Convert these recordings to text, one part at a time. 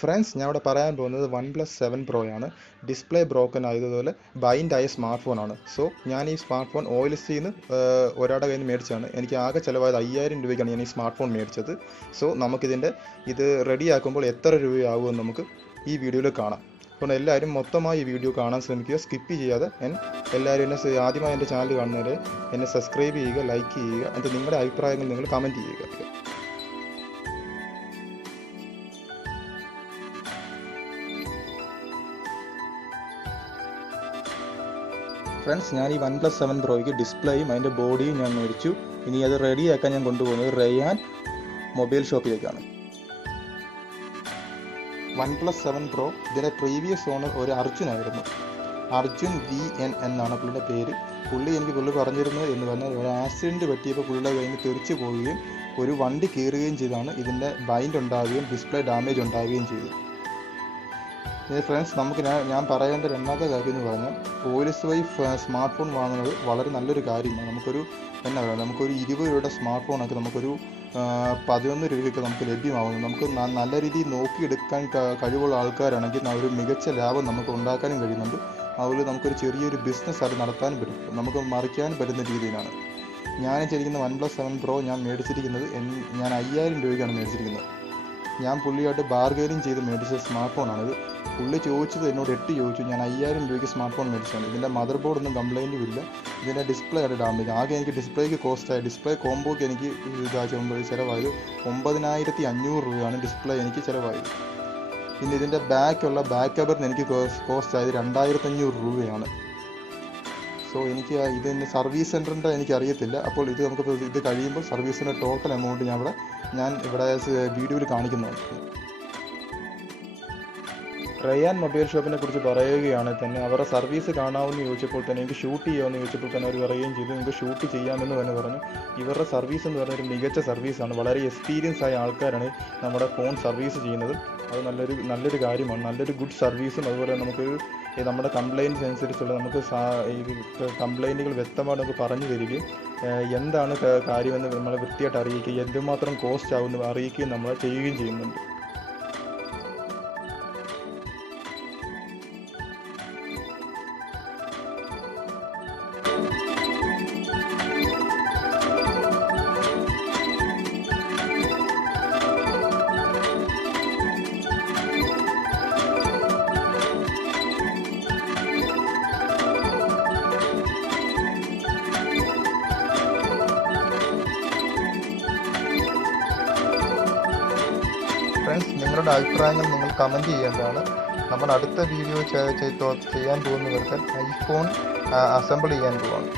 Friends, ഞാൻ ഇവിടെ പറയാൻ പോകുന്നത് OnePlus 7 Pro ആണ്. ഡിസ്പ്ലേ ബ്രോക്കൺ ആയതുപോലെ ബൈൻഡായ സ്മാർട്ട് ഫോണാണ്. സോ ഞാൻ ഈ സ്മാർട്ട് ഫോൺ OLSയിൽ നിന്ന് ഒരാളുടെ കയ്യിൽ നിന്ന് മേടിച്ചതാണ്. എനിക്ക് ആകെ ചിലവായത് 5000 രൂപയ്ക്കാണ് ഞാൻ ഈ സ്മാർട്ട് ഫോൺ മേടിച്ചത്. സോ ഇത് റെഡിയാക്കുമ്പോൾ എത്ര രൂപയാകുമെന്ന് നമുക്ക് ഈ വീഡിയോയിൽ കാണാം. അപ്പോൾ എല്ലാവരും മൊത്തമായി ഈ വീഡിയോ കാണാൻ ശ്രമിക്കുക, സ്കിപ്പ് ചെയ്യാതെ. എല്ലാവരും ആദ്യമായി എൻ്റെ ചാനൽ കാണുന്നവരെ എന്നെ സബ്സ്ക്രൈബ് ചെയ്യുക, ലൈക്ക് ചെയ്യുക, എന്നിട്ട് നിങ്ങളുടെ അഭിപ്രായങ്ങൾ നിങ്ങൾ കമൻറ്റ് ചെയ്യുക. ഫ്രണ്ട്സ്, ഞാൻ ഈ OnePlus 7 Proയ്ക്ക് ഡിസ്പ്ലേയും അതിൻ്റെ ബോഡിയും ഞാൻ മേടിച്ചു. ഇനി അത് റെഡിയാക്കാൻ ഞാൻ കൊണ്ടുപോകുന്നത് റയാൻ മൊബൈൽ ഷോപ്പിലേക്കാണ്. OnePlus 7 Pro ഇതിൻ്റെ പ്രീവിയസ് ഓണർ ഒരു അർജുനായിരുന്നു. അർജുൻ VN എന്നാണ് പുള്ളിയുടെ പേര്. പുള്ളി പറഞ്ഞിരുന്നത് എന്ന് പറഞ്ഞാൽ ഒരു ആക്സിഡൻറ്റ് പറ്റിയപ്പോൾ പുള്ളിയുടെ കയ്യിൽ നിന്ന് തെറിച്ച് പോവുകയും ഒരു വണ്ടി കയറുകയും ചെയ്താണ് ഇതിൻ്റെ ബൈൻഡ് ഉണ്ടാവുകയും ഡിസ്പ്ലേ ഡാമേജ് ഉണ്ടാവുകയും ചെയ്തു. ഫ്രണ്ട്സ്, ഞാൻ പറയേണ്ട രണ്ടാമത്തെ കാര്യം എന്ന് പറഞ്ഞാൽ പോലീസ് വഴി സ്മാർട്ട് ഫോൺ വാങ്ങുന്നത് വളരെ നല്ലൊരു കാര്യമാണ്. നമുക്കൊരു 20 രൂപയുടെ സ്മാർട്ട് ഫോണൊക്കെ നമുക്കൊരു 11 രൂപയ്ക്ക് നമുക്ക് ലഭ്യമാകുന്നു. നമുക്ക് നല്ല രീതിയിൽ നോക്കിയെടുക്കാൻ കഴിവുള്ള ആൾക്കാരാണെങ്കിൽ ഒരു മികച്ച ലാഭം നമുക്ക് ഉണ്ടാക്കാനും കഴിയുന്നുണ്ട്. അതുപോലെ നമുക്കൊരു ചെറിയൊരു ബിസിനസ് അത് നടത്താനും പറ്റും, നമുക്ക് മറിക്കാനും പറ്റുന്ന രീതിയിലാണ്. ഞാൻ ചെയ്തിരിക്കുന്ന OnePlus 7 Pro ഞാൻ മേടിച്ചിരിക്കുന്നത് 5000 രൂപയ്ക്കാണ് മേടിച്ചിരിക്കുന്നത്. ഞാൻ പുള്ളിയായിട്ട് ബാർഗെയിനിങ് ചെയ്ത് മേടിച്ച സ്മാർട്ട് ഫോണാണിത്. പുള്ളി ചോദിച്ചത് എന്നോട് 8 ചോദിച്ചു. ഞാൻ 5000 രൂപയ്ക്ക് സ്മാർട്ട് ഫോൺ മേടിച്ചതാണ്. ഇതിൻ്റെ മദർ ബോർഡൊന്നും കംപ്ലൈൻറ്റും ഇല്ല. ഇതിൻ്റെ ഡിസ്പ്ലേ ആണ് ഡാമേജ്. ആകെ എനിക്ക് ഡിസ്പ്ലേക്ക് ഡിസ്പ്ലേ കോംബോയ്ക്ക് എനിക്ക് ചിലവായത് 9500 രൂപയാണ് ഡിസ്പ്ലേ എനിക്ക് ചിലവായത്. പിന്നെ ഇതിൻ്റെ ബാക്ക് കവറിന് എനിക്ക് കോസ്റ്റ് ആയത് 2500 രൂപയാണ്. സോ എനിക്ക് ഇതിൻ്റെ സർവീസ് സെൻറ്ററിൻ്റെ എനിക്ക് അറിയത്തില്ല. അപ്പോൾ ഇത് കഴിയുമ്പോൾ സർവീസിൻ്റെ ടോട്ടൽ എമൗണ്ട് ഞാൻ ഇവിടെ വീഡിയോയിൽ കാണിക്കുന്നതാണ്. റയാൻ മൊബൈൽ ഷോപ്പിനെ കുറിച്ച് പറയുകയാണെങ്കിൽ തന്നെ അവരുടെ സർവീസ് കാണാമെന്ന് ചോദിച്ചപ്പോൾ തന്നെ എനിക്ക് ഷൂട്ട് ചെയ്യാമെന്ന് ചോദിച്ചപ്പോൾ തന്നെ അവർ പറയുകയും ചെയ്തു, നിങ്ങൾക്ക് ഷൂട്ട് ചെയ്യാമെന്ന് തന്നെ പറഞ്ഞു. ഇവരുടെ സർവീസ് എന്ന് പറഞ്ഞാൽ ഒരു മികച്ച സർവീസാണ്. വളരെ എക്സ്പീരിയൻസ് ആയ ആൾക്കാരാണ് നമ്മുടെ ഫോൺ സർവീസ് ചെയ്യുന്നത്. അത് നല്ലൊരു കാര്യമാണ്, നല്ലൊരു ഗുഡ് സർവീസും. അതുപോലെ നമ്മുടെ കംപ്ലയിൻറ്റ്സ് അനുസരിച്ചുള്ള കംപ്ലയിൻറ്റുകൾ വ്യക്തമായിട്ട് നമുക്ക് പറഞ്ഞു തരികയും എന്താണ് കാര്യമെന്ന് നമ്മളെ വൃത്തിയായിട്ട് അറിയിക്കുകയും എന്തുമാത്രം കോസ്റ്റ് ആകുമെന്ന് അറിയിക്കുകയും നമ്മൾ ചെയ്യുകയും ചെയ്യുന്നുണ്ട്. ഫ്രണ്ട്സ്, നിങ്ങളുടെ അഭിപ്രായങ്ങൾ നിങ്ങൾ കമൻറ്റ് ചെയ്യേണ്ടതാണ്. നമ്മൾ അടുത്ത വീഡിയോ ചെയ്യാൻ പോകുന്നവർക്ക് ഐഫോൺ അസംബിൾ ചെയ്യാൻ പോവാണ്.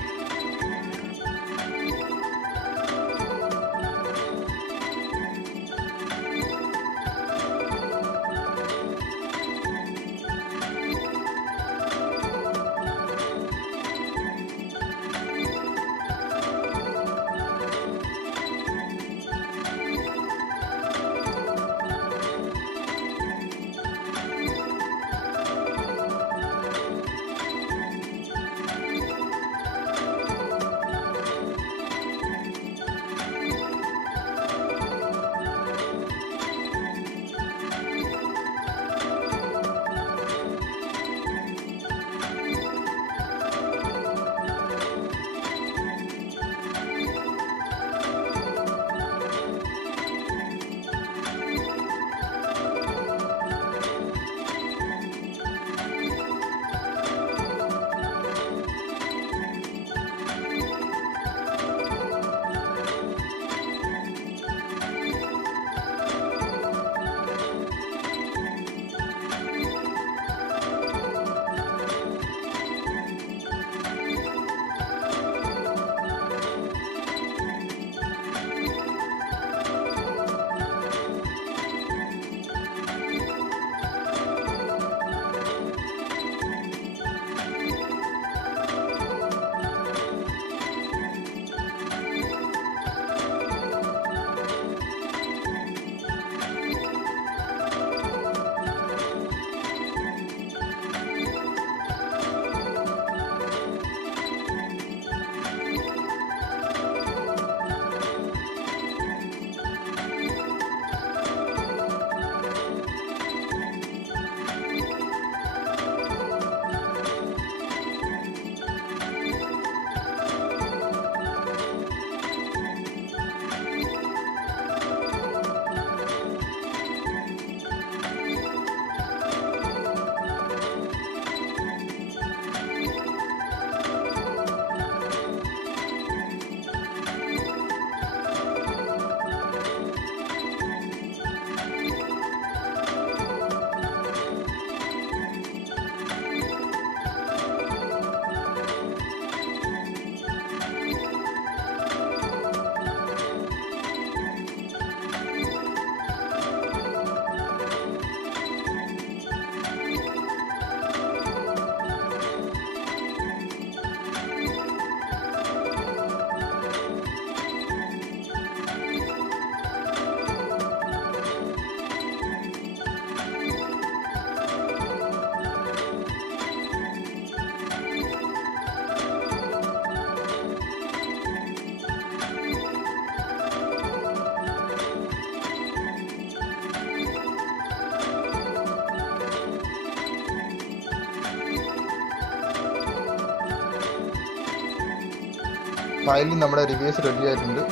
ഫയലിൽ നമ്മുടെ റിവ്യൂസ് റെഡി ആയിട്ടുണ്ട്.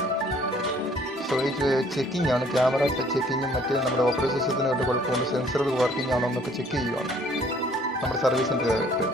സോ ഈ ചെക്കിംഗ് ആണ്, ക്യാമറ ചെക്കിങ്ങും മറ്റേ നമ്മുടെ ഓപ്പറേറ്റിംഗ് സിസ്റ്റത്തിന് ഒരു കുഴപ്പമുണ്ട്, സെൻസറുകൾ വർക്കിംഗ് ആണോ എന്നൊക്കെ ചെക്ക് ചെയ്യുകയാണ് നമ്മുടെ സർവീസിൻ്റെ ആയിട്ട്.